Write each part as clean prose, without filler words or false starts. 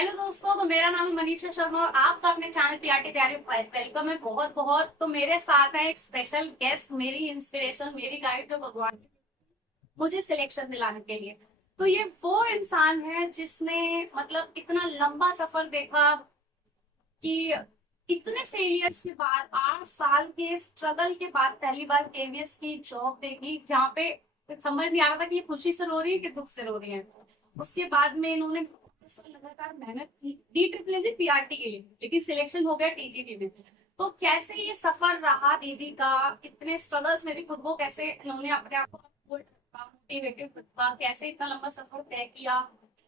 Hello दोस्तों, तो मेरा नाम है मनीषा शर्मा और आपका अपने चैनल पीआरटी तैयारी वेलकम है बहुत बहुत। तो मेरे साथ है एक स्पेशल गेस्ट, मेरी इंस्पिरेशन, मेरी गाइड जो भगवान मुझे सिलेक्शन दिलाने के लिए। तो ये वो इंसान है जिसने मतलब इतना लंबा सफर देखा कि इतने फेलियर्स के बाद 8 साल के स्ट्रगल के बाद पहली बार केवीएस की जॉब देखी, जहाँ पे समझ नहीं आ रहा था कि ये खुशी से रो रही है कि दुख से रो रही है। उसके बाद में इन्होंने लगातार मेहनत की डी ट्रिपल एस पीआरटी के लिए, लेकिन सिलेक्शन हो गया टीजीटी में। तो कैसे ये सफर रहा दीदी का, कितने स्ट्रगल्स में भी खुद को कैसे इन्होंने अपने आप को मोटिवेटेड रखा, कैसे इतना लंबा सफर तय किया,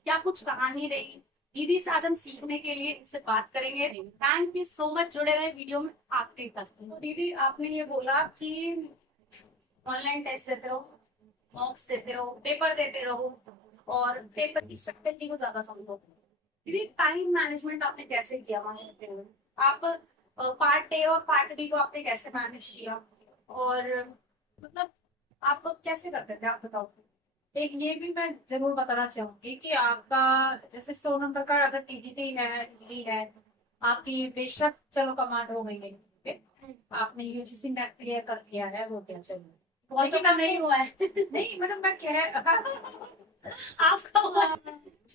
क्या कुछ कहानी रही दीदी से आज हम सीखने के लिए इनसे बात करेंगे। थैंक यू सो मच, जुड़े रहे वीडियो में आखिरी तक। तो दीदी आपने ये बोला कि ऑनलाइन टेस्ट देते रहो, मॉक्स देते रहो, पेपर देते रहो और पेपर की स्ट्रक्चर को ज्यादा समझो। दीदी टाइम मैनेजमेंट आपने कैसे किया वहां देते हुए? आप पार्ट ए और पार्ट बी को आपने कैसे मैनेज किया और मतलब आप कैसे करते थे, आप बताओ। एक ये भी मैं जरूर बताना चाहूंगी कि आपका जैसे 100 नंबर का अगर टीजीटी है, डिग्री है आपकी, बेशक चलो कमांड हो गई है, ठीक है? आपने यूजीसी नेट क्लियर कर लिया है, वो क्या चलिए, बहुत तो लेकिन कम नहीं हुआ है। नहीं मतलब मैं कह आपका हुआ है।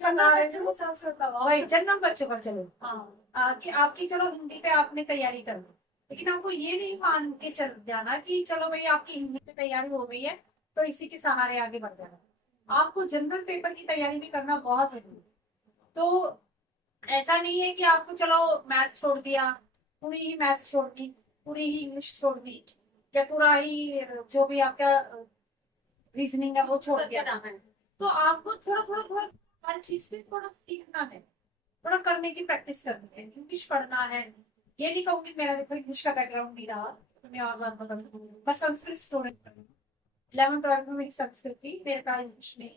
बता रहे थे वो सब वही जनरल बच्चों पर चलो। हाँ। कि आपकी चलो हिंदी पे आपने तैयारी कर ली, लेकिन आपको ये नहीं मान के चल जाना कि चलो भाई आपकी हिंदी पे तैयारी हो गई है तो इसी के सहारे आगे बढ़ जाना। आपको जनरल पेपर की तैयारी भी करना बहुत जरूरी है। तो ऐसा नहीं है कि आपको चलो मैथ्स छोड़ दिया, पूरी ही मैथ्स छोड़ दी, पूरी ही इंग्लिश छोड़ दी, या पूरा ही जो भी आपका रीजनिंग है वो छोड़ दिया। तो आपको थोड़ा थोड़ा थोड़ा हर चीज में थोड़ा सीखना है, थोड़ा करने की प्रैक्टिस करनी है, इंग्लिश पढ़ना है। ये नहीं कहूंगी मेरा देखो इंग्लिश का बैकग्राउंड नहीं रहा, तो मैं और बात बता दूँ, मैं संस्कृत स्टूडेंट हूँ। 11th 12th में मेरी संस्कृत थी, मेरे का इंग्लिश नहीं।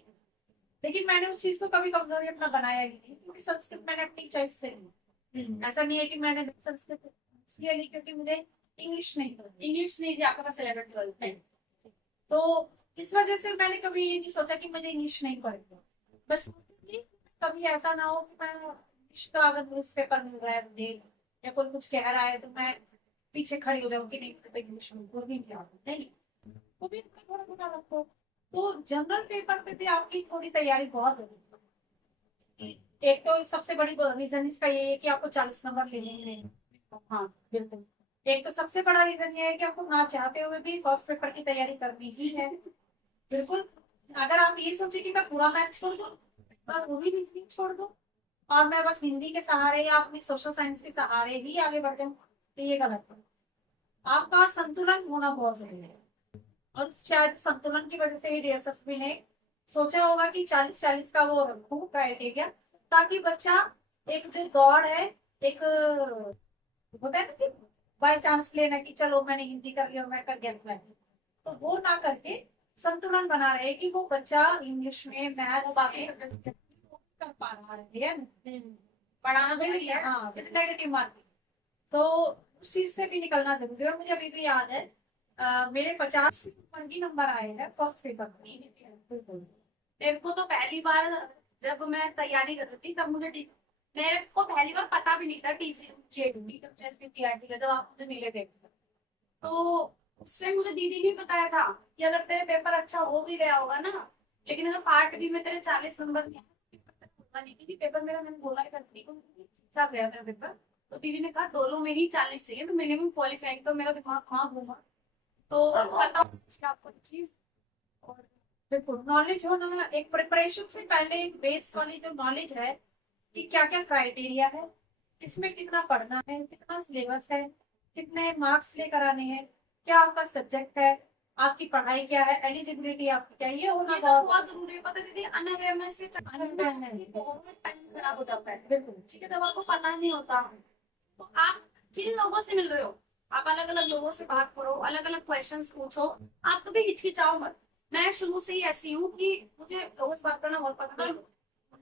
लेकिन मैंने उस चीज को कभी कमजोरी अपना बनाया ही नहीं, क्योंकि संस्कृत मैंने अपनी चॉइस से ली। ऐसा नहीं है कि मैंने संस्कृत इसलिए ली क्योंकि मुझे इंग्लिश नहीं पढ़ती। इंग्लिश नहीं थी आपके पास 11th 12th में? तो इस वजह से मैंने कभी ये नहीं सोचा कि मुझे इंग्लिश नहीं पढ़नी है। बस सोचती थी कभी ऐसा ना हो कि मैं इंग्लिश का अगर न्यूज पेपर मिल रहा है मुझे या कोई कुछ कह रहा है तो मैं पीछे खड़ी हो जाऊँ कि नहीं मुझे तो इंग्लिश में बोल भी नहीं आती, नहीं। तो भी थोड़ा थोड़ा रखो। तो जनरल पेपर पे भी आपकी थोड़ी तैयारी बहुत जरूरी है। एक तो सबसे बड़ी रीजन इसका ये है कि आपको 40 नंबर लेने ही नहीं। हाँ बिल्कुल। एक तो सबसे बड़ा रीजन ये है कि आपको ना चाहते हुए भी फर्स्ट पेपर की तैयारी करनी ही है। बिल्कुल। अगर आप ये सोचे कि मैं पूरा मैथ छोड़ दूँ और पूरी रीजनिंग छोड़ दूँ और मैं बस हिंदी के सहारे या अपनी सोशल साइंस के सहारे ही आगे बढ़ जाऊँ, तो ये गलत है। आपका संतुलन होना बहुत जरूरी है। और शायद संतुलन की वजह से ही डीएसएसबी ने सोचा होगा कि 40-40 का वो रखूं क्राइटेरिया, ताकि बच्चा एक जो दौड़ है, एक होता है ना कि बाय चांस लेना कि चलो मैंने हिंदी कर लिया मैं कर गया मैं, तो वो ना करके संतुलन बना रहे कि वो बच्चा इंग्लिश में वो मैथ्स बाकी में कर पा रहा है पढ़ाना भी भाई। नहीं है। हाँ नेगेटिव मार्किंग, तो उस चीज से भी निकलना जरूरी है। और मुझे अभी भी याद है मेरे 50 नंबर आए हैं फर्स्ट पेपर में। बिल्कुल। मेरे को तो पहली बार जब मैं तैयारी कर रही थी तब मेरे को पहली बार पता भी नहीं था टीचर का, जब आप मुझे मिले थे। तो उस टाइम मुझे दीदी ने बताया था कि अगर तेरे पेपर अच्छा हो भी गया होगा ना, लेकिन अगर पार्ट बी में तेरे 40 नंबर नहीं आए, होगा नहीं, क्योंकि पेपर मेरा, मैंने बोला था दीदी को, अच्छा गया मेरा पेपर। तो दीदी ने कहा दोनों में ही 40 चाहिए, तो मिनिमम क्वालिफाइंग। तो मेरा दिमाग वहां घूमा। तो बताओ आपको चीज। और बिल्कुल नॉलेज होना, एक प्रिपरेशन से पहले एक बेस वाली जो नॉलेज है कि क्या क्या क्राइटेरिया है, इसमें कितना पढ़ना है, कितना सिलेबस है, कितने मार्क्स लेकर आने हैं, क्या आपका सब्जेक्ट है, आपकी पढ़ाई क्या है, एलिजिबिलिटी आपकी क्या है, ये होना ये सब बहुत बहुत जरूरी है। पता है दीदी, अनावरण से जरूरी है। बहुत टाइम खराब हो जाता है। बिल्कुल। ठीक है, जब आपको पता नहीं होता तो आप जिन लोगों से मिल रहे हो, आप अलग अलग लोगों से बात करो, अलग अलग क्वेश्चंस पूछो। आप कभी हिचकिचाओ मत। मैं शुरू से ही ऐसी हूँ कि मुझे लोगों से बात करना बहुत पसंद है।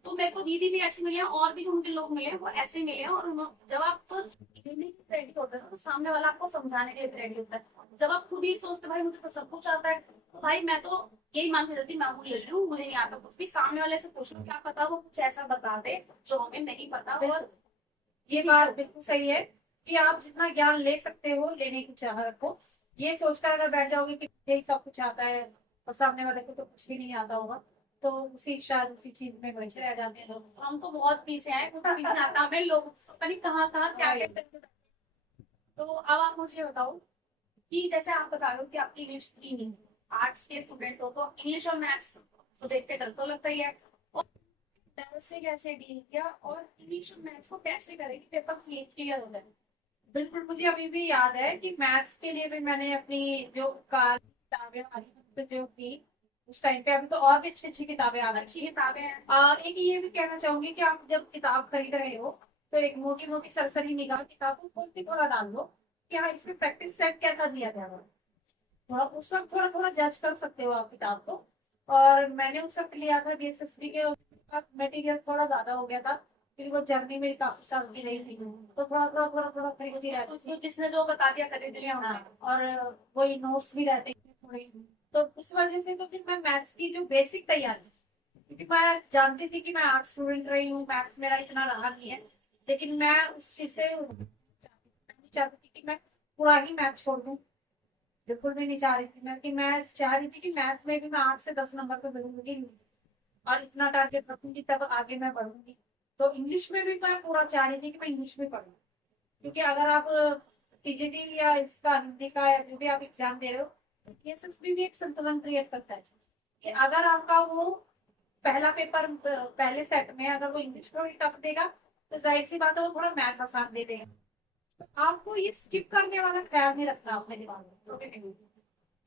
तो मेरे को दीदी भी ऐसी मिली है और भी जो मुझे लोग मिले हैं वो ऐसे ही मिले हैं। और जब आप रेडी होते हैं ना, तो सामने वाला आपको समझाने के लिए रेडी होता है। जब आप खुद ही सोचते भाई मुझे तो सब कुछ आता है, तो भाई मैं तो यही मान के चलती, मैं वो ले रही हूँ, मुझे नहीं आता कुछ भी, सामने वाले से पूछ लो क्या पता वो कुछ ऐसा बता दे जो हमें नहीं पता। और ये इसी बात से बिल्कुल सही है कि आप जितना ज्ञान ले सकते हो लेने की चाह रखो। ये सोचकर अगर बैठ जाओगे कि मुझे ही सब कुछ आता है और सामने वाले को तो कुछ भी नहीं आता होगा, तो उसी शायद उसी चीज में बचे रह जाते हैं लोग। हम तो बहुत पीछे हैं, कुछ भी नहीं आता हमें, लोग पता नहीं कहाँ कहाँ क्या क्या Right. करते हैं। तो अब आप मुझे बताओ कि जैसे आप बता रहे हो कि आपकी इंग्लिश की नहीं, आर्ट्स के स्टूडेंट हो तो इंग्लिश और मैथ्स तो देख के डर तो लगता ही है, और डर से कैसे डील किया, और इंग्लिश और मैथ्स को कैसे करें कि पेपर क्लियर हो जाए। बिल्कुल, मुझे अभी भी याद है कि मैथ्स के लिए भी मैंने अपनी जो कार किताबें वाली बुक जो थी उस टाइम पे, अभी तो और भी अच्छी अच्छी किताबें आ गई अच्छी थी। किताबें हैं। एक ये भी कहना चाहूंगी कि आप जब किताब खरीद रहे हो तो एक मोटी मोटी सरसरी निगाह किताब को खोल के थोड़ा डाल लो कि हाँ इसमें प्रैक्टिस सेट कैसा दिया गया है। थोड़ा उस वक्त थोड़ा थोड़ा जज कर सकते हो आप किताब को। और मैंने उस वक्त लिया था बीएसएसबी के, मटेरियल थोड़ा ज्यादा हो गया था क्योंकि वो जर्नी मेरी काफी साल की रही थी, तो थोड़ा खरीदती रहती थी। जिसने जो बता दिया खरीद लिया हाँ, हमने। और वही नोट्स भी रहते थे थोड़े। तो उस वजह से तो फिर मैं मैथ्स की जो बेसिक तैयारी, क्योंकि मैं जानती थी कि मैं आर्ट्स स्टूडेंट रही हूँ, मैथ्स मेरा इतना रहा नहीं है, लेकिन मैं उस चीज से नहीं चाहती थी कि मैं पूरा ही मैथ्स छोड़ दूँ। बिल्कुल भी नहीं चाह रही थी मैं कि मैं चाह रही थी कि मैथ में भी मैं 8 से 10 नंबर तो जरूर लूंगी और इतना टारगेट रखूंगी तब आगे मैं बढ़ूंगी। तो इंग्लिश में भी मैं पूरा चाह रही थी कि मैं इंग्लिश में पढ़ूँ, क्योंकि अगर आप टीजीटी या इसका हिंदी का या जो भी आप एग्जाम दे रहे हो, एसएसबी भी एक संतुलन क्रिएट करता है कि अगर आपका वो पहला पेपर पहले सेट में अगर वो इंग्लिश को टफ देगा तो जाहिर सी बात है वो थोड़ा मैथ आसान दे देगा। तो आपको ये स्किप करने वाला ख्याल नहीं रखना अपने दिमाग में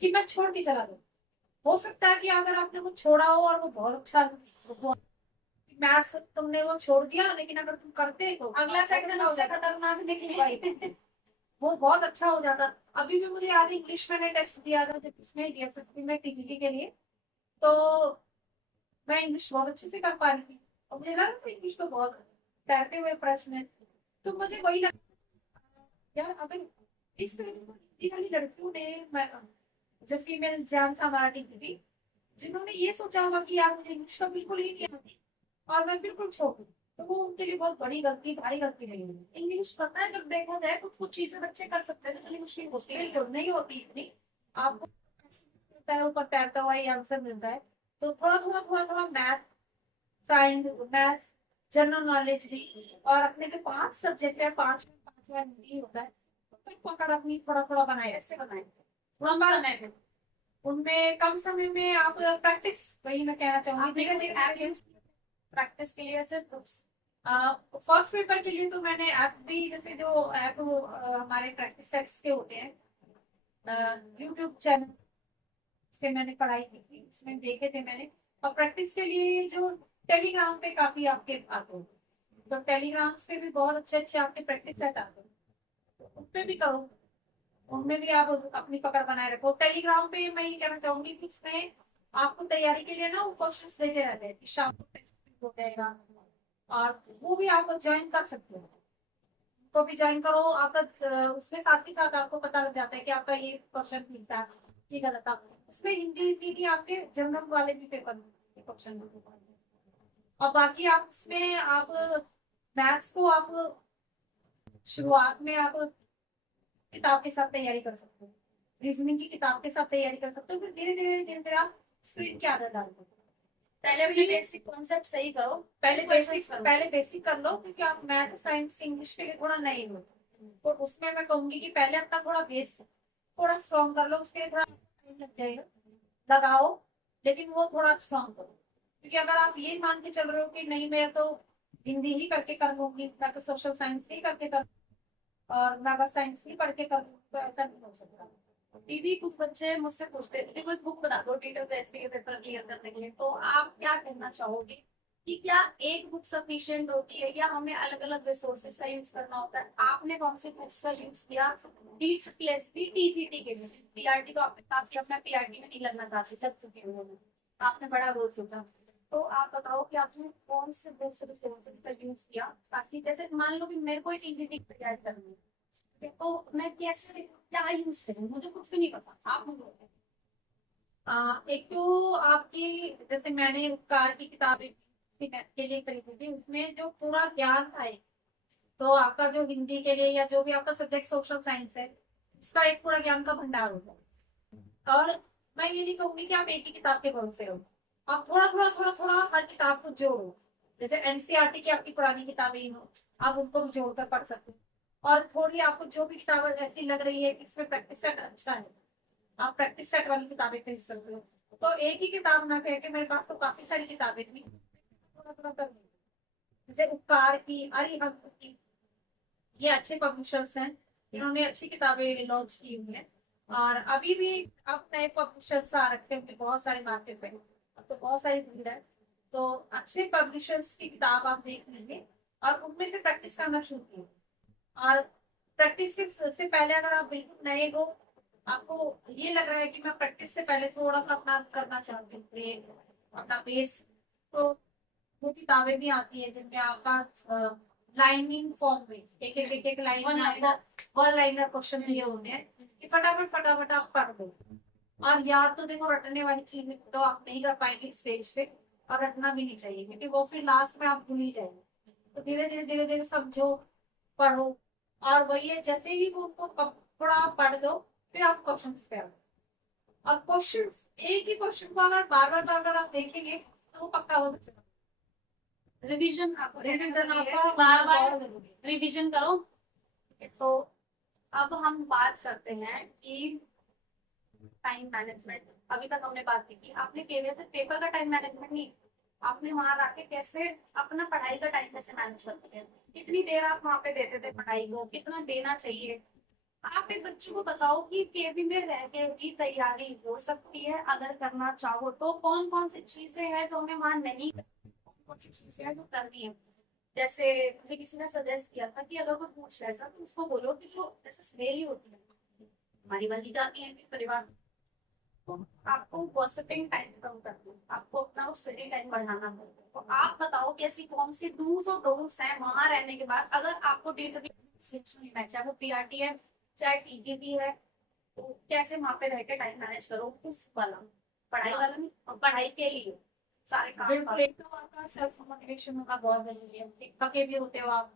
कि मैं छोड़ के चला दूँ। हो सकता है कि अगर आपने वो छोड़ा हो और वो बहुत अच्छा वो मैथ्स तुमने वो छोड़ दिया, लेकिन अगर तुम करते तो अगला बहुत सेक्शन अच्छा हो उससे जाता। खतरनाक निकली। भाई वो बहुत अच्छा हो जाता। अभी भी मुझे याद है इंग्लिश मैंने टेस्ट दिया था जब इसमें डीएसएसबी में टीजीटी के लिए, तो मैं इंग्लिश बहुत अच्छे से कर पा रही थी और मुझे लगा था इंग्लिश तो बहुत तैरते हुए प्रश्न है। तो मुझे वही लगा यार अगर इस हिंदी वाली लड़कियों ने जो फीमेल एग्जाम था हमारा टीजीटी, जिन्होंने ये सोचा होगा कि यार मुझे इंग्लिश तो बिल्कुल ही नहीं आती और मैं बिल्कुल छोड़ दूं, तो वो उनके लिए बहुत बड़ी गलती, भारी गलती नहीं होगी। इंग्लिश पता है जब देखा जाए कुछ कुछ चीजें बच्चे कर सकते हैं, इतनी मुश्किल होती है। बिल्कुल नहीं होती इतनी। आपको मिलता है ऊपर तैरता हुआ ही आंसर मिलता है। तो थोड़ा math, science, math, general knowledge भी, और अपने जो 5 सब्जेक्ट है, पांचवा हिंदी होता है, तो फिर पकड़ अपनी थोड़ा थोड़ा बनाए, ऐसे बनाए। कम समय में उनमें कम समय में आप प्रैक्टिस, वही मैं कहना चाहूंगी, आपने धीरे कोई धीरे ऐप यूज प्रैक्टिस के लिए सिर्फ बुक्स? फर्स्ट पेपर के लिए तो मैंने ऐप भी, जैसे जो ऐप हमारे प्रैक्टिस सेट्स के होते हैं, यूट्यूब चैनल से मैंने पढ़ाई की थी, उसमें देखे थे मैंने। और प्रैक्टिस के लिए जो टेलीग्राम पे काफी आपके आते हैं, तो टेलीग्राम पे भी बहुत अच्छे अच्छे आपके प्रैक्टिस सेट आते हैं, तो उन पे भी करो। उनमें भी आप अपनी पकड़ बनाए रखो। टेलीग्राम पे मैं ये कहना चाहूंगी कि उसमें आपको तैयारी के लिए ना वो क्वेश्चन देते रहते हैं कि शाम को टेस्ट हो जाएगा, और वो भी आप ज्वाइन कर सकते हो। तो भी ज्वाइन करो आपका, उसमें साथ ही साथ आपको पता लग जाता है कि आपका ये क्वेश्चन मिलता है, ये गलत था। उसमें हिंदी हिंदी भी आपके जनरल वाले भी पेपर क्वेश्चन, और बाकी आप उसमें आप मैथ्स को आप शुरुआत में आप किताब के साथ तैयारी कर सकते हो, रीजनिंग की किताब के साथ तैयारी कर सकते हो, फिर धीरे धीरे आप स्क्रीन की आदत डाल सकते हो। पहले अपने बेसिक कॉन्सेप्ट सही करो, पहले क्वेश्चंस करो। पहले बेसिक कर लो, क्योंकि आप मैथ, साइंस, इंग्लिश के लिए थोड़ा नए हो, तो उसमें मैं कहूंगी कि पहले अपना थोड़ा बेस थोड़ा स्ट्रॉन्ग कर लो, उसके लिए थोड़ा टाइम लग जाएगा, लगाओ, लेकिन वो थोड़ा स्ट्रॉन्ग करो। क्योंकि अगर आप ये मान के चल रहे हो कि नहीं मैं तो हिंदी ही करके कर लूंगी, मैं तो सोशल साइंस ही करके कर, और मैं बस साइंस ही पढ़ के कर लूँ, तो ऐसा नहीं हो सकता। दीदी कुछ बच्चे मुझसे पूछते हैं दीदी कोई बुक बता दो टीचर टेस्ट के पेपर क्लियर करने के लिए, तो आप क्या कहना चाहोगे कि क्या एक बुक सफिशिएंट होती है या हमें अलग अलग रिसोर्सेज का यूज करना होता है? आपने कौन सी बुक्स का यूज किया नीट प्लस बी टीजीटी के लिए? पीआरटी तो आपने काफी, अब मैं पीआरटी में नहीं लगना चाहती, लग चुकी हूँ, आपने बड़ा रोल सोचा। तो आप बताओ कि आपने कौन से बुक्स रिसोर्सेज का यूज किया, ताकि जैसे मान लो कि मेरे को टीजीटी तैयार करनी है, तो मैं कैसे क्या यूज करूँ, मुझे कुछ भी नहीं पता, आप मुझे बताओ। एक तो आपकी, जैसे मैंने उपकार की किताबें किसी मैथ के लिए खरीदी थी, उसमें जो पूरा ज्ञान था एक, तो आपका जो हिंदी के लिए या जो भी आपका सब्जेक्ट सोशल साइंस है, उसका एक पूरा ज्ञान का भंडार होगा। और मैं ये नहीं कहूंगी कि आप एक ही किताब के भरोसे रहो, आप थोड़ा थोड़ा हर किताब को जोड़ो। जैसे एनसीईआरटी की आपकी पुरानी किताबें हो, आप उनको भी जोड़कर पढ़ सकते हो। और थोड़ी आपको जो भी किताब ऐसी लग रही है कि इसमें प्रैक्टिस सेट अच्छा है, आप प्रैक्टिस सेट वाली किताबें खरीद सकते हो। तो एक ही किताब ना कह के मेरे पास तो काफी सारी किताबें थी, थोड़ा थोड़ा कर ली। जैसे उपकार की, अरिहंत की, ये अच्छे पब्लिशर्स हैं, इन्होंने अच्छी किताबें लॉन्च की हुई हैं। और अभी भी अब नए पब्लिशर्स आ रखे हैं बहुत सारे मार्केट में, अब तो बहुत सारी भीड़ है। तो अच्छे पब्लिशर्स की किताब आप देख लेंगे और उनमें से प्रैक्टिस करना शुरू कीजिए। और प्रैक्टिस के से पहले अगर आप बिल्कुल नए हो, आपको ये लग रहा है कि मैं प्रैक्टिस से पहले थोड़ा सा अपना करना चाहती हूँ ब्रेक, अपना बेस, तो वो किताबें भी आती है जिनमें आपका लाइनिंग फॉर्म में एक लाइन में आपको वन लाइनर क्वेश्चन दिए होते हैं कि फटाफट फटाफट आप पढ़ दो। और याद तो देखो, रटने वाली चीज तो आप नहीं कर पाएंगे स्टेज पे, और रटना भी नहीं चाहिए क्योंकि वो फिर लास्ट में आप भूल ही जाएंगे। तो धीरे धीरे समझो, पढ़ो। और वही है, जैसे ही वो उनको थोड़ा आप पढ़ दो, फिर आप क्वेश्चन पे आओ। और क्वेश्चन, एक ही क्वेश्चन को अगर बार बार आप देखेंगे तो वो पक्का हो जाएगा। रिवीजन रिवीजन आपका बार बार बहुत जरूरी है। रिवीजन करो। तो अब हम बात करते हैं कि टाइम मैनेजमेंट। अभी तक हमने बात की कि आपने केवल सिर्फ पेपर का टाइम मैनेजमेंट नहीं, आपने वहां आके कैसे अपना पढ़ाई का टाइम कैसे मैनेज करते हैं, कितनी देर आप वहां पे देते थे पढ़ाई को, कितना देना चाहिए। आप एक बच्चों को बताओ कि केबी में रह के भी तैयारी हो सकती है अगर करना चाहो तो। कौन कौन सी चीजें हैं जो हमें वहां नहीं, कौन कौन सी चीजें हैं जो करनी है। जैसे मुझे किसी ने सजेस्ट किया था कि अगर कोई पूछ रहा है ऐसा तो उसको बोलो कि जो जैसे सहेली होती है हमारी बनी जाती है परिवार, तो आपको गॉसिपिंग टाइम कम करना है, आपको अपना वो स्टडी टाइम बढ़ाना है। तो आप बताओ कि ऐसी कौन सी डूज और डोंट्स हैं वहां रहने के बाद अगर आपको डे टू डे सिलेक्शन लेना है, चाहे वो पीआरटी है चाहे टीजीटी है, तो कैसे वहां पे रह के टाइम मैनेज करो उस वाला, पढ़ाई वाला नहीं, पढ़ाई के लिए सारे काम बिल्कुल, एक तो आपका सेल्फ मोटिवेशन होना बहुत जरूरी है। एक थके भी होते हो आप,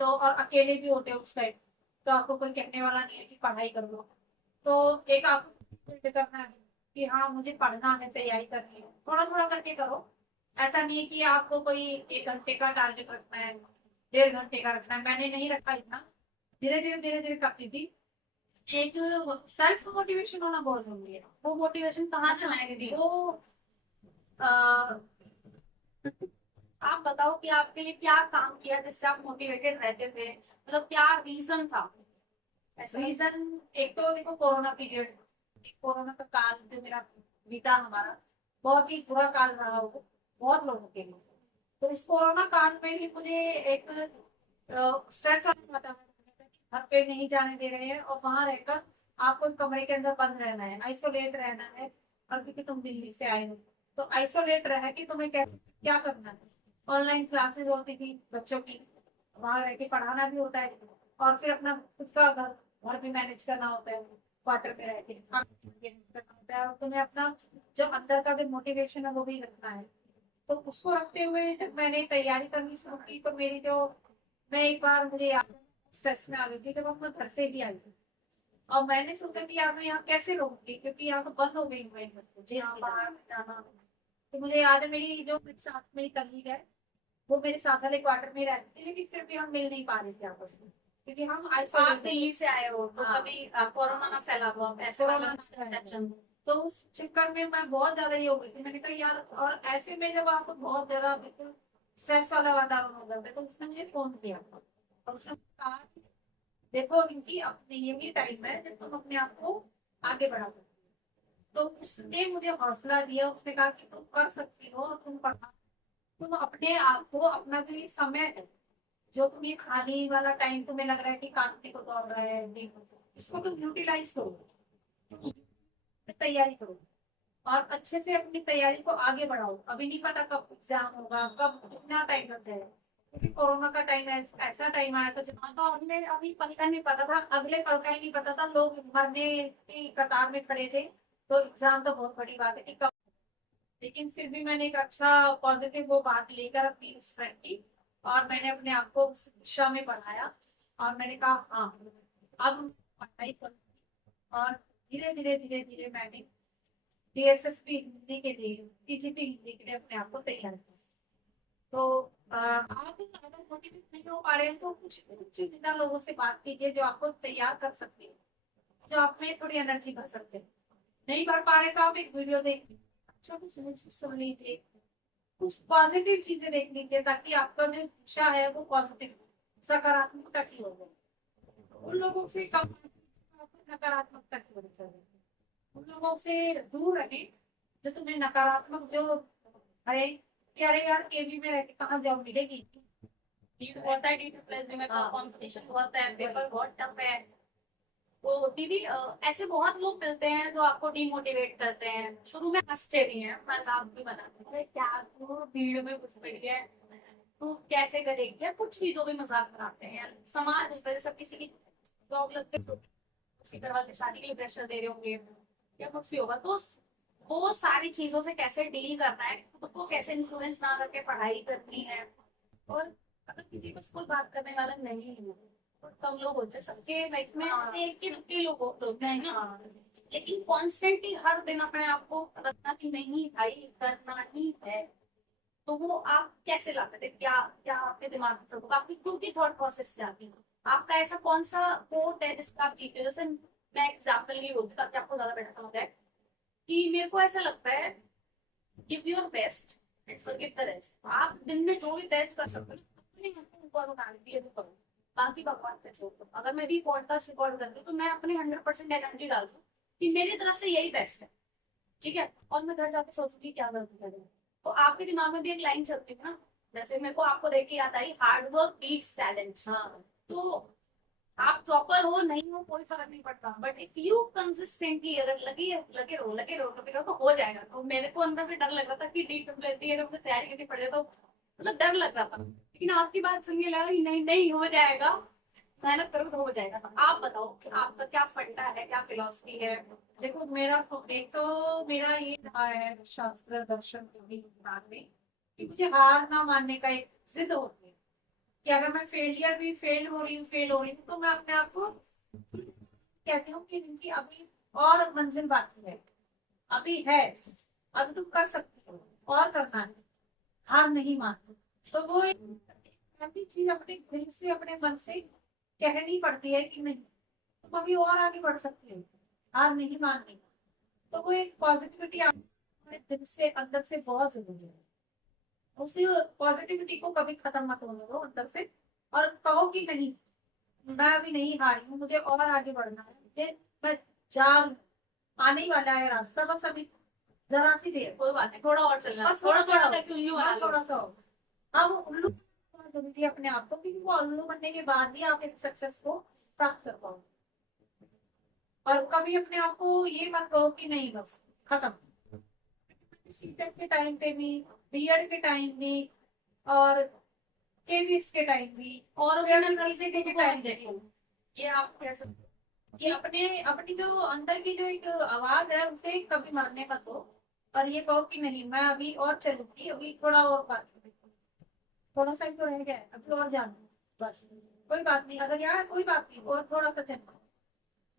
तो और अकेले भी होते हो उस टाइम, तो आपको कोई कहने वाला नहीं है कि पढ़ाई कर लो। तो एक आपको फिक्स करना है कि हाँ मुझे पढ़ना है, तैयारी करनी है, थोड़ा थोड़ा करके करो। ऐसा नहीं है कि आपको कोई 1 घंटे का टारगेट रखना है, 1.5 घंटे का रखना है, मैंने नहीं रखा इतना। धीरे धीरे करती थी। एक सेल्फ मोटिवेशन होना बहुत जरूरी है। वो मोटिवेशन कहाँ से लाएंगे दी। वो अ, आप बताओ कि आपके लिए क्या काम किया जिससे आप मोटिवेटेड रहते थे, मतलब क्या रीजन था ऐसा। रीजन, एक तो देखो कोरोना पीरियड, कोरोना का काल जो मेरा बीता हमारा, बहुत ही बुरा काल रहा वो बहुत लोगों के लिए। तो इस कोरोना काल में भी मुझे एक स्ट्रेस वाला वातावरण मिला था कि घर पे नहीं जाने दे रहे हैं और वहां रहकर आपको एक कमरे के अंदर बंद रहना है, आइसोलेट रहना है। और क्योंकि तुम दिल्ली से आए हो, तो आइसोलेट रह के तुम्हें क्या करना है। ऑनलाइन क्लासेस होती थी बच्चों की, वहां रह के पढ़ाना भी होता है, और फिर अपना खुद का घर भी मैनेज करना होता है, क्वार्टर में रह के मैनेज करना होता है, और तुम्हें अपना जो अंदर का जो मोटिवेशन है वो भी रखना है। तो उसको रखते हुए जब मैंने तैयारी करनी शुरू की, तो मेरी जो, मैं एक बार, मुझे याद है, स्ट्रेस में आ गई थी जब अब मैं घर से भी आई थी। और मैंने सोचा कि यार मैं यहाँ कैसे रहूंगी, क्योंकि यहाँ तो बंद हो गई हूँ मैं घर से, जी हाँ, बाहर जाना। तो मुझे याद है, मेरी जो मेरे साथ मेरी कलीग है, वो मेरे साथ वाले क्वार्टर में रहती थी, लेकिन फिर भी हम मिल नहीं पा रहे थे आपस में, क्योंकि हम आप आइसोलेट दिल्ली से आए हो तो हाँ, कभी कोरोना ना फैला हुआ ऐसे वाला misconception। तो उस चक्कर में मैं बहुत ज्यादा ये हो गई थी। मैंने कहा यार, और ऐसे में जब आपको बहुत ज्यादा बिल्कुल स्ट्रेस वाला वातावरण हो जाता है, तो उसने मुझे फोन किया और उसने कहा कि देखो इनकी अपने ये भी टाइम है जब तुम अपने आप को आगे बढ़ा सकते हो। तो उसने मुझे हौसला दिया, उसने कहा कि तुम कर सकती हो, तुम पढ़ा, तुम अपने आप को, अपना जो ये समय है, जो तुम्हें खाने वाला टाइम तुम्हें लग रहा है कि काटने को दौड़ रहा है, इसको तुम यूटिलाइज करो, तैयारी करो, और अच्छे से अपनी तैयारी को आगे बढ़ाओ। अभी नहीं पता कब एग्जाम होगा, कब कितना टाइम लग जाएगा, क्योंकि कोरोना का टाइम ऐसा टाइम आया था जब तो हमने अभी पल का नहीं पता था, अगले पल का ही नहीं पता था, लोग मरने की कतार में खड़े थे, तो एग्जाम तो बहुत बड़ी बात है कि कब, लेकिन फिर भी मैंने एक अच्छा पॉजिटिव वो बात लेकर अपनी उस फ्रेंड की, और मैंने अपने आप को उस दिशा में बढ़ाया, और मैंने कहा हाँ अब पढ़ाई करूंगी। और धीरे धीरे धीरे धीरे मैंने डीएसएसपी हिंदी के लिए, टीजीपी हिंदी के लिए अपने आप को तैयार किया। तो आप अगर मोटिवेट नहीं हो पा रहे हैं तो कुछ जिंदा लोगों से बात कीजिए जो आपको तैयार कर सकते हैं, जो आप में थोड़ी एनर्जी भर सकते हैं। नहीं पढ़ पा रहे तो आप एक वीडियो देखिए, अच्छा कुछ म्यूजिक सुन लीजिए, कुछ पॉजिटिव चीजें देख लीजिए, ताकि आपका जो दिशा है वो पॉजिटिव सकारात्मकता की हो जाए। उन लोगों से कम आपको नकारात्मकता की होनी चाहिए, उन लोगों से दूर रहे जो तुम्हें नकारात्मक जो, अरे कि अरे यार केवी में रह के कहाँ जॉब मिलेगी, नीट होता है, नीट प्लस में हाँ। कंपटीशन बहुत है, पेपर बहुत टफ है। तो दीदी ऐसे बहुत लोग मिलते हैं जो आपको डिमोटिवेट करते हैं, शुरू में हंसते भी हैं, मजाक भी बनाते हैं, अरे क्या तू भीड़ में घुस पड़ी है, तू कैसे करेगी, या कुछ भी जो भी मजाक बनाते हैं, या समाज इस तरह से किसी की जॉब लगते तो उसके घर वाले शादी के लिए प्रेशर दे रहे होंगे, या कुछ भी होगा। तो वो सारी चीजों से कैसे डील करना है, खुद को कैसे इन्फ्लुएंस ना करके पढ़ाई करनी है। और अगर किसी को कोई बात करने वाला नहीं है तो कम लोग होते हैं, सबके लाइफ में हाँ। से एक के लोग होते हैं ना। हाँ। लेकिन कॉन्स्टेंटली हर दिन अपने आप को रखना कि नहीं भाई करना ही है, तो वो आप कैसे लाते थे, क्या क्या आपके दिमाग में चलता था? आपकी क्यों की थॉट प्रोसेस क्या थी? आपका ऐसा कौन सा कोट है जिसका आप जीते हो? जैसे मैं एग्जाम्पल ये बोलती हूँ ताकि आपको ज्यादा बेटर समझ आए, कि मेरे को ऐसा लगता है give your best and forget the rest. आप दिन में जो भी बेस्ट कर सकते हो अपने आप को ऊपर उठाने के लिए तो करो, बाकी भगवान पे छोड़ दो। अगर मैं भी पॉडकास्ट रिकॉर्ड करती हूँ तो मैं अपनी 100% एनर्जी डाल दूँ कि मेरी तरफ से यही बेस्ट है, ठीक है, और मैं घर जाके सोचूंगी क्या गलती करूँ। तो आपके दिमाग में भी एक लाइन चलती है ना, जैसे मेरे को आपको देख के याद आई, हार्ड वर्क बीट्स टैलेंट। हाँ। तो आप प्रॉपर हो नहीं हो कोई फर्क नहीं पड़ता, बट इफ यू कंसिस्टेंटली अगर लगे लगे रहो तो हो जाएगा। तो मेरे को अंदर से डर लग रहा था कि डी ट्रिपल एस डी मुझे तैयारी करनी पड़ जाए, तो मतलब डर लग रहा था, लेकिन आपकी बात सुन के लगा कि नहीं नहीं हो जाएगा, मेहनत करो तो हो जाएगा। तो आप बताओ कि आपका क्या फंडा है, क्या फिलोसफी है? देखो मेरा एक तो मेरा ये रहा है शास्त्र दर्शन के ज्ञान में कि मुझे हार ना मानने का एक जिद होती है, कि अगर मैं फेल हो रही हूँ तो मैं अपने आप को कहती हूँ कि इनकी अभी और मंजिल बाकी है, अभी है, अभी तुम कर सकती हो, और करना है, हार नहीं मानती। तो वो एक ऐसी चीज अपने दिल से अपने मन से कहनी पड़ती है कि नहीं तुम अभी और आगे बढ़ सकती हो, हार नहीं माननी। तो वो एक पॉजिटिविटी अपने दिल से अंदर से बहुत जरूरी है, उसी पॉजिटिविटी को कभी खत्म मत होने दो अंदर से, और कहो कि नहीं मैं अभी नहीं हारी हूँ, मुझे और आगे बढ़ना है, मुझे मैं जा आने ही वाला है रास्ता, बस अभी जरा सी देर, कोई बात नहीं, थोड़ा और चलना, बस थोड़ा थोड़ा सा करके उल्लू बना बस लो। थोड़ा सा हो। अब उल्लू बनना जरूरी है अपने आप को, क्योंकि वो उल्लू बनने के बाद ही आप एक सक्सेस को प्राप्त कर पाओगे। और कभी अपने आप को ये मत कहो कि नहीं बस खत्म। सीटेट के टाइम पे भी, बीएड के टाइम भी, और केवीएस के टाइम भी, और फिर अपने नजर से के खुद को टाइम भी पे देखो, ये आप कह सकते हो कि कि अपने अपनी जो अंदर की जो एक आवाज है उसे कभी मरने मत दो, और ये कहो कि नहीं मैं अभी और चलूंगी, अभी थोड़ा और बात, थोड़ा सा ही तो रह गया है, अभी और जाना है, बस कोई बात नहीं, अगर यार कोई बात नहीं और थोड़ा सा चलना,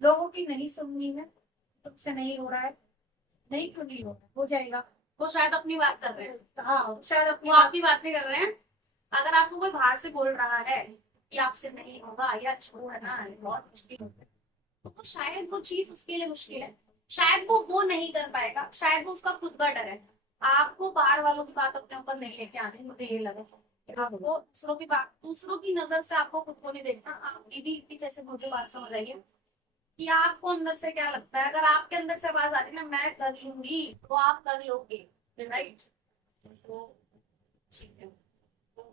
लोगों की नहीं सुननी है, तुमसे नहीं हो रहा है, नहीं क्यों नहीं हो जाएगा। वो शायद अपनी बात कर रहे हैं, हाँ शायद अपनी वो आपकी बात नहीं कर रहे हैं। अगर आपको कोई बाहर से बोल रहा है कि आपसे नहीं होगा या छोड़ना है बहुत मुश्किल होता है, तो शायद वो चीज उसके लिए मुश्किल है, शायद वो नहीं कर पाएगा, शायद वो उसका खुद का डर है। आपको बाहर वालों की बात अपने ऊपर नहीं लेके आनी, मुझे ये लगा। आपको दूसरों की बात, दूसरों की नजर से आपको खुद को नहीं देखना। आप दीदी की जैसे मुझे बात समझ आइए कि आपको अंदर से क्या लगता है, अगर आपके अंदर से आवाज आ रही है ना मैं कर लूंगी, तो आप कर लोगे, राइट? तो ठीक है। तो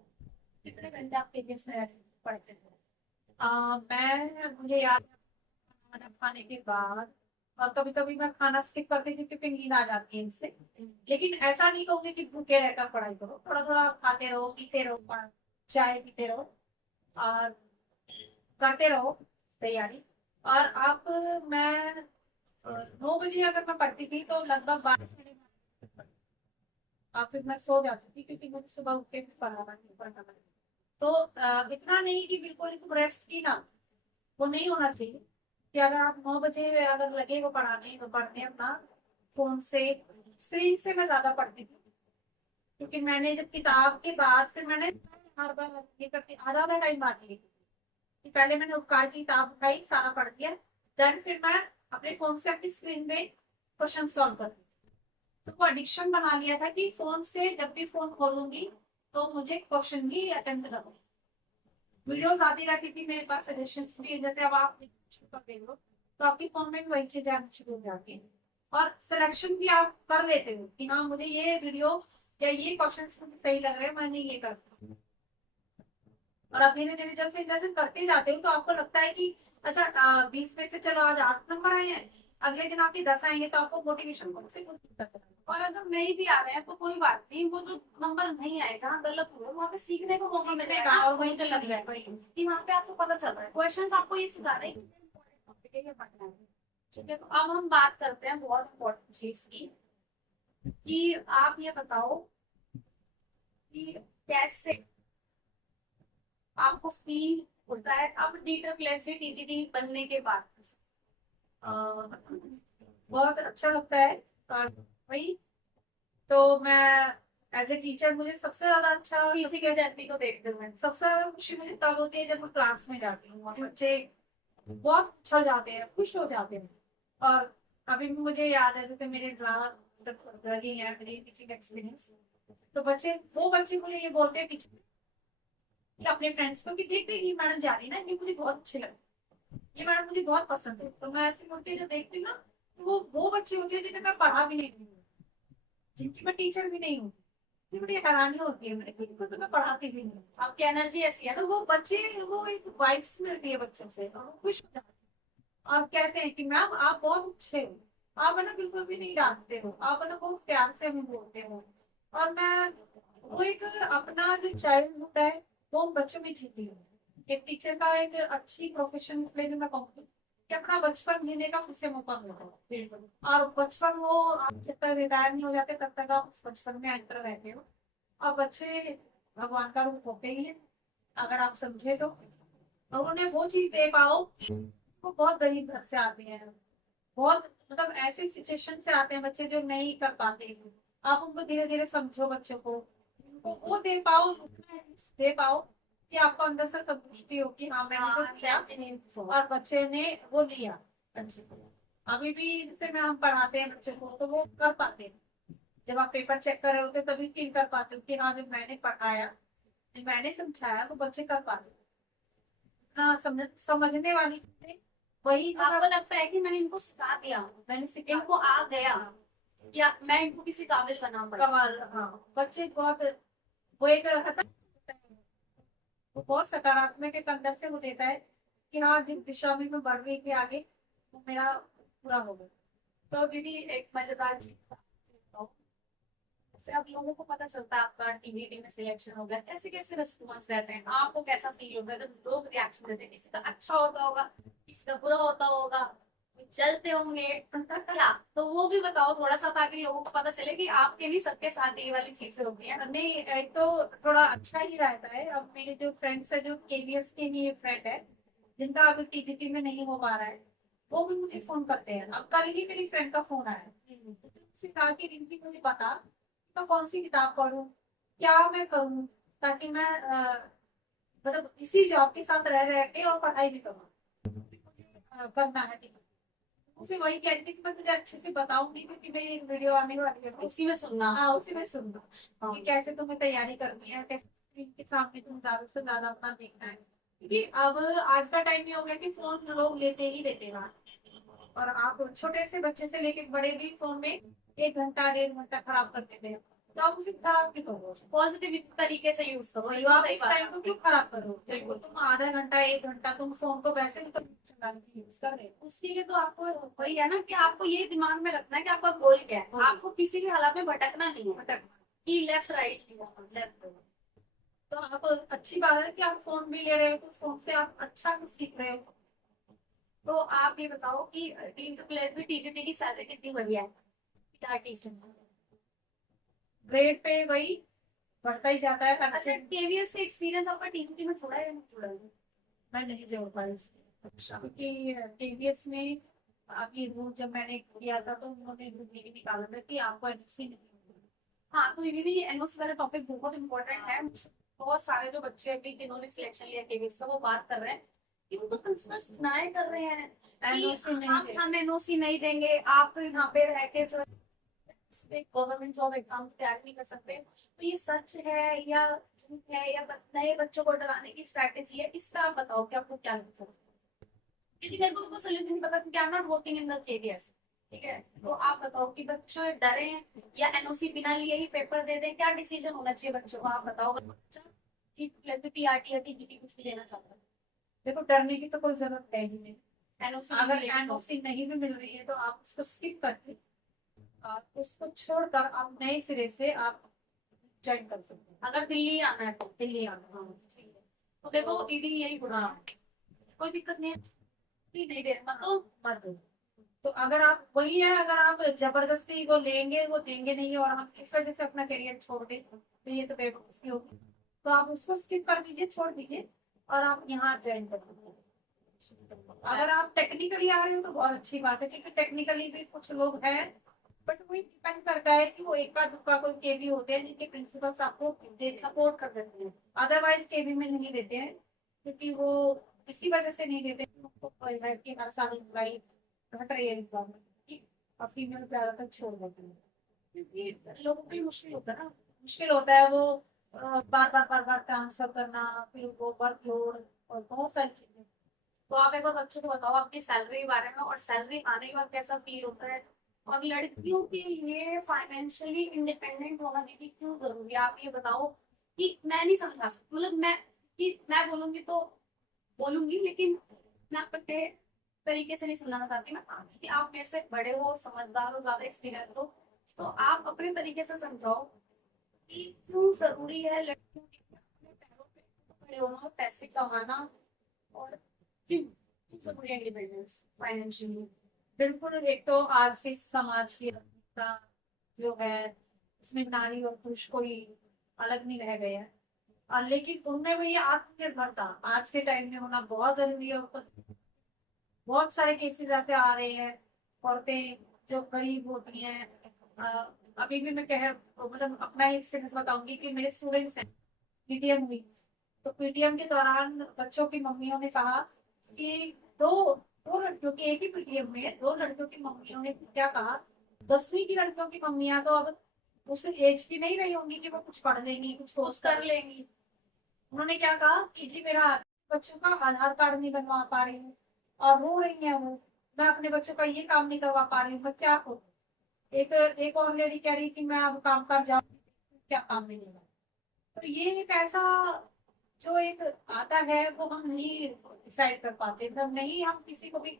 कितने घंटे आप केबीएस में पढ़ते थे? मैं मुझे याद है खाना खाने के बाद, और कभी कभी मैं खाना स्किप करती थी क्योंकि नींद आ जाती है इससे, लेकिन ऐसा नहीं कहूंगी कि भूखे रहकर पढ़ाई करो, थोड़ा थोड़ा खाते रहो पीते रहो, चाय पीते रहो और करते रहो तैयारी। और अब मैं 9 बजे अगर मैं पढ़ती थी तो लगभग 12 और फिर मैं सो जाती थी, क्योंकि मुझे सुबह उठ के भी पढ़ना था। तो इतना नहीं कि बिल्कुल एकदम रेस्ट की ना, वो नहीं होना चाहिए कि अगर आप 9 बजे अगर लगे वो पढ़ाने वो पढ़ते हैं अपना फोन से, स्क्रीन से मैं ज्यादा पढ़ती थी। क्योंकि मैंने जब किताब के बाद फिर मैंने हर बार ये करके आधा आधा टाइम बांट लिया कि पहले मैंने उपकार की किताब उठाई, सारा पढ़ दिया, देन फिर मैं अपने फोन से अपनी स्क्रीन में क्वेश्चन सॉल्व करती। तो वो एडिक्शन बना लिया था कि फोन से जब भी फोन खोलूंगी तो मुझे क्वेश्चन भी अटेम्प्ट करना, वीडियोस आती रहती थी मेरे पास, सजेशंस भी, जैसे अब आप कर रहे हो तो आपके फोन में भी वही चीजें आनी शुरू हो जाती हैं, और सिलेक्शन भी आप कर लेते हो कि हाँ मुझे ये वीडियो या ये क्वेश्चंस मुझे सही लग रहे हैं, मैंने ये कर। और आप धीरे धीरे जैसे जैसे करते जाते हो तो आपको लगता है कि अच्छा 20 में से चलो आज 8 नंबर आए हैं, अगले दिन आपके 10 आएंगे, तो आपको मोटिवेशन कौन से कुछ दिक्कत है। और अगर नहीं भी आ रहे हैं तो कोई बात नहीं, वो जो नंबर नहीं आए जहाँ गलत हुए वहाँ पे सीखने को मौका सीखने मिलेगा का, और और वही मुझे चीज लग रहा है। है कि वहाँ पे आपको पता चल रहा है क्वेश्चन आपको ये सिखा रहे हैं कि ये पढ़ना है। ठीक है, तो अब हम बात करते हैं बहुत इम्पोर्टेंट चीज की, कि आप ये बताओ कि कैसे आपको फील होता है अब टीचर क्लास में टीजीटी बनने के बाद। अ, बहुत अच्छा लगता है। और वही तो मैं एज ए टीचर, मुझे सबसे ज्यादा अच्छा, किसी के जर्नी को देखते हुए सबसे ज्यादा खुशी मुझे तब होती है जब मैं क्लास में जाती हूँ और बच्चे बहुत अच्छा जाते हैं, खुश हो जाते हैं। और अभी भी मुझे याद है, जैसे मेरे लगी है मेरी टीचिंग एक्सपीरियंस, तो वो बच्चे मुझे ये बोलते हैं पीछे कि अपने फ्रेंड्स को कि देखते ये मैडम जा रही है ना, ये मुझे बहुत अच्छी लगती है, ये मैडम मुझे बहुत पसंद है। तो मैं ऐसे बोलती जो देखती हूँ ना, तो वो बच्चे होते हैं जिन्हें मैं पढ़ा भी नहीं हूँ, जिनकी मैं टीचर भी नहीं हूँ, ये बड़ी हैरानी होती है मेरे को, इनको तो मैं पढ़ाती भी नहीं। आपकी एनर्जी ऐसी है तो वो बच्चे, वो एक वाइब्स मिलती है बच्चों से, और वो खुश हो जाते हैं और कहते हैं कि मैम आप बहुत अच्छे हो, आप है ना बिल्कुल भी नहीं डांटते हो, आप है ना बहुत प्यार से हमें बोलते हो। और मैं वो एक अपना जो चाइल्डहुड है वो बच्चों में जीती हूँ। एक टीचर का एक अच्छी प्रोफेशन इसलिए भी मैं कहूँगी कि अपना बचपन जीने का फिर से मौका मिलता है। बिल्कुल। और बचपन वो आप जब तक रिटायर नहीं हो जाते तब तक आप उस बचपन में एंटर रहते हो। और बच्चे भगवान का रूप होते ही हैं अगर आप समझे तो। और उन्हें वो चीज दे पाओ, वो बहुत गरीब घर से आते हैं, बहुत मतलब ऐसे सिचुएशन से आते हैं बच्चे जो नहीं कर पाते। आप उनको धीरे धीरे समझो, बच्चों को वो दे पाओ, दे पाओ कि आपको अंदर से संतुष्टि हो कि हाँ मैंने जो किया और बच्चे ने वो लिया अच्छे से। अभी भी जैसे मैं हम पढ़ाते हैं बच्चों को तो वो कर पाते हैं, जब आप पेपर चेक कर रहे होते तभी फील कर पाते हो कि हाँ जब मैंने पढ़ाया, जब मैंने समझाया तो बच्चे कर पाते। हाँ समझने वाली चीजें वही जो आपको लगता है कि मैंने इनको सिखा दिया, मैंने इनको आ गया, या मैं इनको किसी काबिल बना पाई। कमाल। हाँ बच्चे बहुत, वो एक वो बहुत सकारात्मक एक अंदर से वो देता है कि हाँ जिस दिशा में मैं बढ़ रही थी आगे वो मेरा पूरा हो गया। तो दीदी एक मजेदार चीज बताओ, जैसे अब लोगों को पता चलता है आपका टीवीटी में सिलेक्शन हो गया, कैसे कैसे रिस्पॉन्स रहते हैं, आपको कैसा फील होता है जब लोग रिएक्शन देते हैं? किसी का अच्छा होता होगा, किसी का बुरा होता होगा, चलते होंगे क्या, तो वो भी बताओ थोड़ा सा ताकि लोगों को पता चले कि आपके भी सबके साथ ये वाली चीजें होती हैं। नहीं एक तो थोड़ा अच्छा ही रहता है। अब मेरे जो फ्रेंड्स है, जो केवीएस के ही फ्रेंड है जिनका अभी टीजीटी में नहीं हो पा रहा है, वो भी मुझे फोन करते हैं। अब कल ही मेरी फ्रेंड का फोन आया, उससे कहा कि रिंकी मुझे बता मैं कौन सी किताब पढूं, क्या मैं करूं ताकि मैं मतलब इसी जॉब के साथ रह रह के और पढ़ाई भी करूँ, करना है। उसे वही कह रही थी कि मैं तुझे अच्छे से बताऊंगी क्योंकि मेरी वीडियो आने वाली है, उसी में सुनना। हाँ उसी में सुनना कि कैसे तुम्हें तैयारी करनी है, कैसे स्क्रीन के सामने तुम ज्यादा से ज्यादा अपना देखना है। क्योंकि अब आज का टाइम ये हो गया कि फोन लोग लेते ही लेते हैं, और आप छोटे से बच्चे से लेके बड़े भी फोन में 1 घंटा 1.5 घंटा खराब कर देते हैं। तो आप उसे खराब क्यों करो, पॉजिटिव तरीके से यूज करो, तो ये आप सही इस बात टाइम को है। क्यों खराब करो, जब तुम आधा घंटा 1 घंटा तुम फोन को वैसे भी तो चलाने की यूज कर रहे हो। उसके लिए तो आपको वही है ना कि आपको ये दिमाग में रखना है कि आपका गोल क्या है, आपको किसी भी हालत में भटकना नहीं है भटक, कि लेफ्ट राइट लेफ्ट। तो आप अच्छी बात है कि आप फोन भी ले रहे हो तो फोन से आप अच्छा कुछ सीख रहे हो। तो आप ये बताओ कि टीम टू प्लेस में टीजीटी की सैलरी कितनी बढ़िया है आर्टिस्ट? ग्रेड पे वही बढ़ता ही जाता है। अच्छा, केवीएस का एक्सपीरियंस आपका टीजीटी में जुड़ा है या नहीं जुड़ा है? मैं नहीं जोड़ पाई उससे। अच्छा। क्योंकि टीवीएस में अभी रूल जब मैंने किया था तो उन्होंने रूल नहीं निकाला था कि आपको एनसी नहीं। हाँ, तो ये भी एनओसी वाला टॉपिक बहुत इंपॉर्टेंट है। बहुत सारे जो बच्चे अभी जिन्होंने सिलेक्शन लिया केवीएस का वो बात कर रहे हैं कि वो तो प्रिंसिपल्स डिनाई कर रहे हैं कि एनओसी नहीं हम दे। हम एनओसी नहीं देंगे, आप यहाँ पे रह के जो गवर्नमेंट जॉब एग्जाम तैयार नहीं कर सकते। तो ये सच है या झूठ है या नए बच्चों को डराने की स्ट्रैटेजी है? इस पर आप बताओ कि आपको क्या लगता है, क्योंकि मेरे को सोल्यूशन नहीं पता क्योंकि I am not working in the KVS. ठीक है, तो आप बताओ कि बच्चों डरे या एनओसी बिना लिए ही पेपर दे दें, क्या डिसीजन होना चाहिए बच्चों का? आप बताओ। अगर बच्चा पीआरटी या टीजीटी कुछ भी देना चाहता है, देखो डरने की तो कोई जरूरत है ही नहीं। एनओसी अगर एनओसी नहीं भी मिल रही है तो आप उसको स्किप करके आप उसको छोड़कर आप नए सिरे से आप ज्वाइन कर सकते हैं। अगर दिल्ली आना है तो दिल्ली आना। हाँ, ठीक है। तो देखो दीदी यही बोला, कोई दिक्कत नहीं है, नहीं दे मतलब मत दो। तो अगर आप वही है, अगर आप जबरदस्ती वो लेंगे वो देंगे नहीं और हम इस वजह से अपना करियर छोड़ दें तो ये तो बेवकूफी होगी। तो आप उसको स्किप कर दीजिए, छोड़ दीजिए और आप यहाँ ज्वाइन कर दीजिए। अगर आप टेक्निकली आ रहे हो तो बहुत अच्छी बात है, क्योंकि टेक्निकली भी कुछ लोग हैं, बट वही डिपेंड करता है कि वो एका दुक्का कोई केवी होते हैं जिनके प्रिंसिपल्स आपको सपोर्ट कर देते हैं। अदरवाइज केवी में नहीं देते हैं, क्योंकि वो इसी वजह से नहीं देते हैं, उनको कोई है कि हर साल एम्प्लॉई घट रही है एम्प्लॉयमेंट की, और फीमेल ज्यादातर छोड़ देते हैं। क्योंकि लोगों को भी मुश्किल होता है ना, मुश्किल होता है वो बार बार ट्रांसफर करना, फिर वो वर्कलोड और बहुत सारी चीजें। तो आप एक बार बच्चों को बताओ अपनी सैलरी के बारे में, और सैलरी आने के बाद कैसा फील होता है, और लड़कियों के लिए फाइनेंशियली इंडिपेंडेंट होना दीदी क्यों जरूरी है? आप ये बताओ कि मैं नहीं समझा सकती, मतलब मैं बोलूंगी तो बोलूंगी, लेकिन मैं अपने तरीके से नहीं समझाना चाहती। मैं कि आप मेरे से बड़े हो, समझदार हो, ज्यादा एक्सपीरियंस हो, तो आप अपने तरीके से समझाओ कि क्यों जरूरी है लड़कियों के लिए अपने पैरों पे खड़े होना और पैसे कमाना, और क्यों जरूरी है इंडिपेंडेंस फाइनेंशियली? बिल्कुल। एक तो आज के समाज की का जो है इसमें नारी और पुरुष कोई अलग नहीं रह गया है, और लेकिन उनमें भी ये आत्मनिर्भरता आज के टाइम में होना बहुत जरूरी है। बहुत सारे केसेस ऐसे आ रहे हैं, औरतें जो गरीब होती हैं। अभी भी मैं कह मतलब अपना ही एक्सपीरियंस बताऊंगी कि मेरे स्टूडेंट्स हैं, पीटीएम हुई, तो पीटीएम के दौरान बच्चों की मम्मियों ने कहा कि दो दो लड़कियों की एक ही पीटीएम में दो लड़कियों की मम्मियों ने क्या कहा, 10वीं की लड़कियों की मम्मियां तो अब उस एज की नहीं रही होंगी कि वो कुछ पढ़ लेंगी, कुछ कोर्स कर लेंगी। उन्होंने क्या कहा कि जी मेरा बच्चों का आधार कार्ड नहीं बनवा पा रही हूँ और रो रही है वो, मैं अपने बच्चों का ये काम नहीं करवा पा रही हूँ, मैं क्या करूँ। एक एक और लेडी कह रही कि मैं अब काम कर जाऊँ, क्या काम मिलेगा। तो ये एक ऐसा जो एक आता है वो हम नहीं डिसाइड कर पाते, मतलब नहीं हम किसी को भी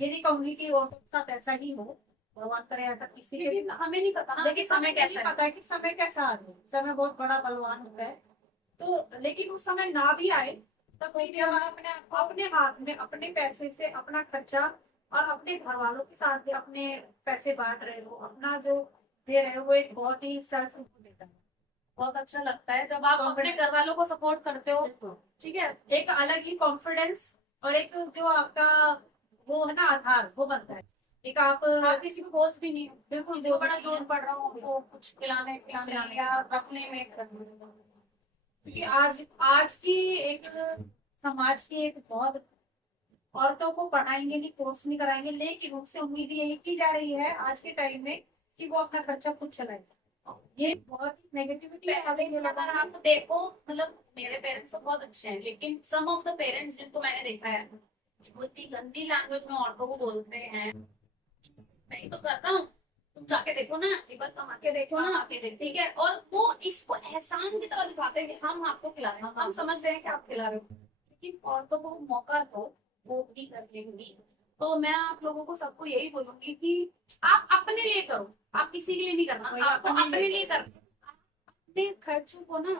ये नहीं कहूंगी कि औरतों के साथ ऐसा ही हो, भगवान करे ऐसा किसी के, लेकिन हमें नहीं पता ना, लेकिन समय हमें कैसा नहीं है। पता है कि समय कैसा आ जाए, समय बहुत बड़ा बलवान होता है। तो लेकिन उस समय ना भी आए तब भी जब आप अपने हाथ में अपने पैसे से अपना खर्चा और अपने घर वालों के साथ भी अपने पैसे बांट रहे हो, अपना जो दे रहे हो, वो एक बहुत ही सेल्फ देता है। बहुत अच्छा लगता है जब आप अपने घर वालों को सपोर्ट करते हो। ठीक है, एक अलग ही कॉन्फिडेंस और एक जो आपका वो है ना आधार वो बनता है। एक आप किसी को बोझ भी नहीं हो, बिल्कुल किसी को बड़ा जोर पड़ रहा हो तो कुछ खिलाने पिलाने या रखने में करने। क्योंकि आज की एक समाज की एक बहुत औरतों को पढ़ाएंगे नहीं, कोर्स नहीं कराएंगे, लेकिन उनसे उम्मीद यही की जा रही है आज के टाइम में कि वो अपना खर्चा खुद चलाए। ये बहुत ही नेगेटिविटी आ गई है लोगों अगर में। आप देखो, मतलब मेरे पेरेंट्स तो बहुत अच्छे हैं, लेकिन सम ऑफ द पेरेंट्स जिनको मैंने देखा है वो इतनी गंदी लैंग्वेज में औरतों को बोलते हैं, मैं ही तो कर रहा हूँ, तुम जाके देखो ना, एक बार कमा के देखो ना, आके देख, ठीक है। और वो इसको एहसान की तरह दिखाते हैं कि हम आपको खिला रहे हैं, हम समझ रहे हैं कि आप खिला रहे हो, लेकिन औरतों को मौका दो, वो भी कर लेंगी। तो मैं आप लोगों को सबको यही बोलूंगी कि आप अपने लिए करो, आप किसी के लिए नहीं करना, आपको अपने लिए करना। अपने खर्चों को ना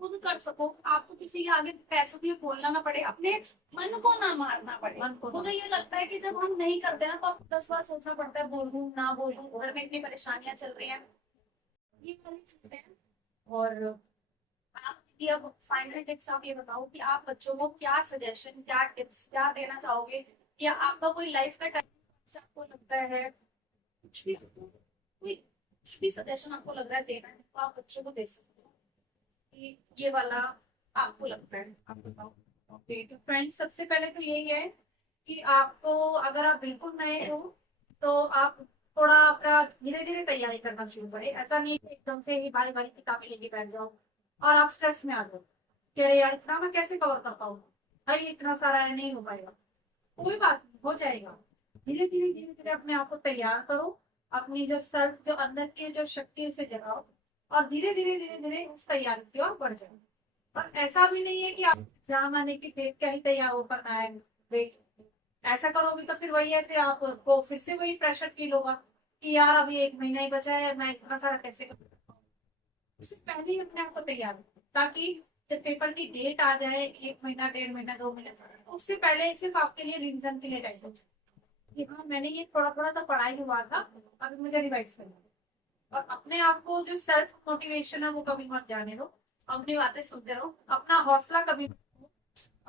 खुद कर सको, आपको किसी के आगे पैसों के लिए बोलना ना पड़े, अपने मन को ना मारना पड़े। मन को मुझे ये लगता है कि जब हम नहीं करते ना तो आप 10 बार सोचना पड़ता है, बोलूं ना बोलूं, घर में इतनी परेशानियां चल रही हैं, ये वाली चीजें हैं। और आप दीदी अब फाइनल टिप्स आप ये बताओ कि आप बच्चों को क्या सजेशन, क्या टिप्स क्या देना चाहोगे, या आपका कोई लाइफ का टाइम आपको लगता है, कुछ भी कोई कुछ भी सजेशन आपको लग रहा है देना है तो आप बच्चों को दे सकते हो कि ये वाला आपको लगता है, आप बताओ। ओके, तो फ्रेंड्स सबसे पहले तो यही है कि आपको, अगर आप बिल्कुल नए हो तो आप थोड़ा अपना धीरे धीरे तैयारी करना शुरू करें। ऐसा नहीं है कि एकदम से ही भारी भारी किताबें लेके बैठ जाओ और आप स्ट्रेस में आ जाओ कि अरे यार इतना मैं कैसे कवर कर पाऊँ, भाई इतना सारा है, नहीं हो पाएगा। कोई बात नहीं, हो जाएगा। धीरे धीरे धीरे धीरे अपने आप को तैयार करो, अपनी जो सेल्फ, जो अंदर की जो शक्ति है उसे जगाओ, और धीरे धीरे धीरे धीरे उस तैयारी की ओर बढ़ जाओ। और ऐसा भी नहीं है कि आप एग्जाम आने की डेट क्या ही तैयार हो करना है, वेट, ऐसा करोगे तो फिर वही है, फिर आपको फिर से वही प्रेशर फील होगा कि यार अभी 1 महीना ही बचा है, मैं इतना सारा कैसे करूँ। उससे पहले ही अपने आप को तैयार करो, ताकि जब पेपर की डेट आ जाए, 1 महीना, 1.5 महीना, 2 महीने, तो उससे पहले ही सिर्फ आपके लिए रिवीजन के लिए टाइम हो जाए कि हाँ मैंने ये थोड़ा थोड़ा तो पढ़ाई हुआ था, अभी मुझे रिवाइज करना है। और अपने आप को जो सेल्फ मोटिवेशन है वो कभी मत जाने दो, अपनी बातें सुनते रहो, अपना हौसला कभी मत खो,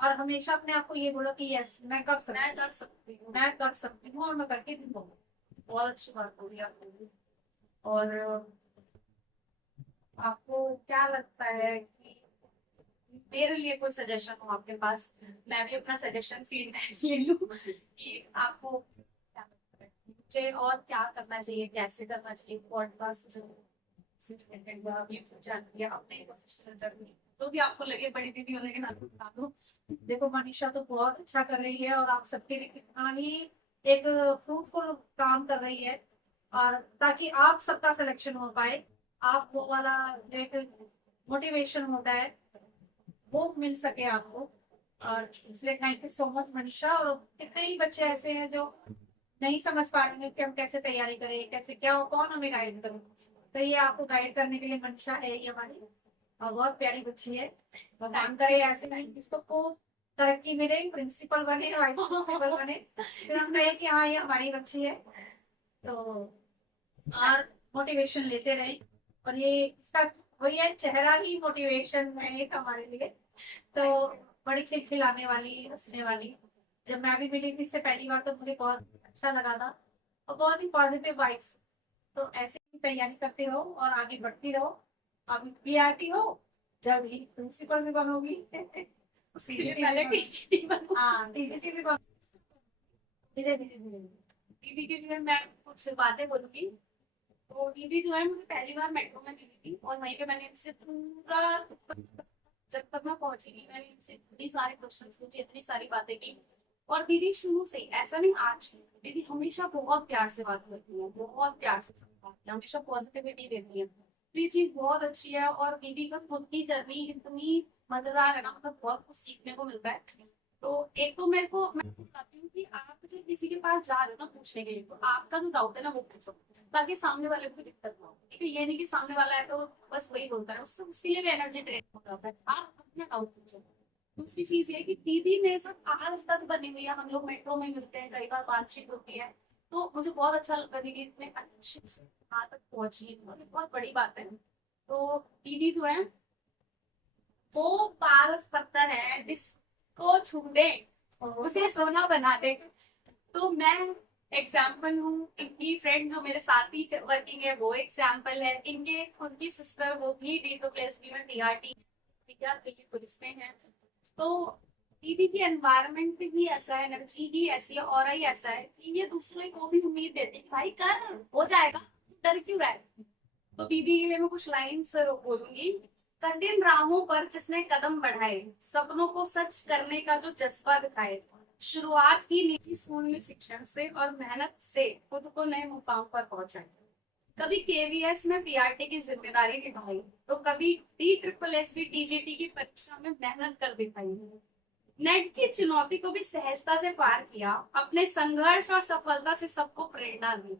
और हमेशा अपने आप को ये बोलो कि यस मैं कर सकती मैं हूँ, कर सकती हूँ। मैं कर सकती हूँ, और मैं करके दिखाऊंगी। बहुत अच्छी बात बोली आपने। और आपको क्या लगता है कि मेरे लिए कोई सजेशन हो आपके पास, मैं भी अपना सजेशन फीडबैक ले लूं कि आपको क्या लगता है मुझे और क्या करना चाहिए, कैसे करना चाहिए पॉडकास्ट जो अपने प्रोफेशनल जर्नी, जो भी आपको लगे बड़ी दीदी होने के नाते बता दो। देखो मनीषा तो बहुत अच्छा कर रही है, और आप सबके लिए कितना ही एक फ्रूटफुल काम कर रही है, और ताकि आप सबका सिलेक्शन हो पाए, आप वो वाला जो एक मोटिवेशन होता है वो मिल सके आपको। और इसलिए thank you so much Manisha. और कितने ही बच्चे ऐसे हैं जो नहीं समझ पा रहे हैं कि हम कैसे तैयारी करें, कैसे क्या हो, कौन हमें गाइड करे, तो ये आपको गाइड करने के लिए मनीषा है ये हमारी, और बहुत प्यारी बच्ची है। भगवान करे ऐसे ही इसको को तरक्की मिले, प्रिंसिपल बने, वाइस प्रिंसिपल बने, फिर हम कहें कि हाँ ये हमारी बच्ची है। तो और मोटिवेशन लेते रहे, और ये इसका वही है, चेहरा ही मोटिवेशन है एक हमारे लिए। तो बड़ी खिलखिलाने वाली, हंसने वाली। जब मैं भी मिली थी इससे पहली बार तो मुझे बहुत अच्छा लगा था, और बहुत ही पॉजिटिव वाइब्स। तो ऐसे ही तैयारी करते रहो और आगे बढ़ती रहो। अभी पीआरटी हो, जल्द ही प्रिंसिपल भी बनोगी। उसके लिए पहले टीचर बनो। हाँ टीजीटी भी बनो, धीरे धीरे धीरे। दीदी के लिए मैं कुछ बातें बोलूंगी। तो दीदी जो है मुझे पहली बार मेट्रो में मिली थी, और वहीं पे मैंने इनसे पूरा, जब तक मैं पहुंची नहीं मैंने इनसे इतनी सारे क्वेश्चन पूछे, इतनी सारी बातें की। और दीदी शुरू से ही, ऐसा नहीं आज की, दीदी हमेशा बहुत प्यार से बात करती है, बहुत प्यार से बात करती है, हमेशा पॉजिटिविटी देती है, तो ये चीज बहुत अच्छी है। और दीदी का खुद की जर्नी इतनी मजेदार है ना, मतलब बहुत कुछ सीखने को मिलता है। तो एक तो मेरे को, मैं चाहती हूँ कि आप जब किसी के पास जा रहे हो ना पूछने के लिए, तो आपका जो डाउट है ना वो पूछो, ताकि सामने वाले को भी दिक्कत ना हो। ठीक है, ये नहीं कि सामने वाला है तो बस वही बोलता है, उससे उसके लिए भी एनर्जी ड्रेन हो जाता है। आप अपना डाउट पूछो। दूसरी चीज ये कि दीदी मेरे साथ आज तक बनी हुई है, हम लोग मेट्रो में मिलते हैं, कई बार बातचीत होती है, तो मुझे बहुत अच्छा लगता है कि इतने अच्छे से यहाँ तक पहुंची, मतलब बहुत बड़ी बात है। तो दीदी जो है वो पारस पत्थर है, जिसको छू दे उसे सोना बना दे। तो मैं एग्जाम्पल हूँ, इनकी फ्रेंड जो मेरे साथ ही वर्किंग है वो एग्जाम्पल है, इनके उनकी सिस्टर वो भी D2+B में TRT दिल्ली पुलिस में है। तो दीदी की एनवायरनमेंट ही ऐसा है, एनर्जी ही ऐसी है, और ही ऐसा है कि ये दूसरे को भी उम्मीद देते हैं भाई कर, हो जाएगा, डर क्यों रहा है। तो दीदी के लिए मैं कुछ लाइन्स बोलूंगी। कठिन राहों पर जिसने कदम बढ़ाए, सपनों को सच करने का जो जज्बा दिखाए, शुरुआत की निजी स्कूल में शिक्षण से और मेहनत से खुद को नए मुकाम पर पहुंचाए, कभी KVS में PRT की जिम्मेदारी निभाई, तो कभी D+SB TGT की परीक्षा में मेहनत कर दिखाई, नेट की चुनौती को भी सहजता से पार किया, अपने संघर्ष और सफलता से सबको प्रेरणा दी।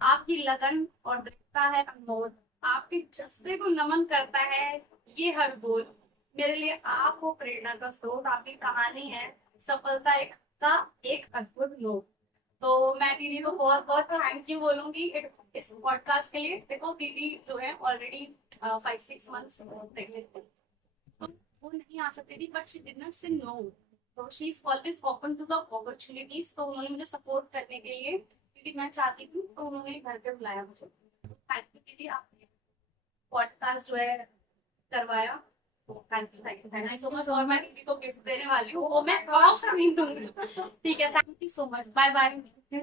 आपकी लगन और दृढ़ता है अनमोल, आपके जज्बे को नमन करता है ये हर गोल मेरे लिए आपको प्रेरणा का स्रोत, आपकी कहानी है सफलता एक का एक अद्भुत लोग। तो मैं दीदी को बहुत बहुत थैंक यू बोलूंगी इस पॉडकास्ट के लिए। देखो दीदी जो है ऑलरेडी 5-6 मंथ्स प्रेगनेंट थी, तो वो नहीं आ सकती थी, but she did not say no. तो she is always open to the opportunities. तो उन्होंने मुझे सपोर्ट करने के लिए, क्योंकि मैं चाहती थी, तो उन्होंने घर पे बुलाया मुझे। थैंक यू दीदी, आपने पॉडकास्ट जो है करवाया। Thank you so much. और मैं दीदी को गिफ्ट देने वाली हूँ, वो मैं ऑफ नहीं दूंगी। ठीक है, thank you so much, bye bye.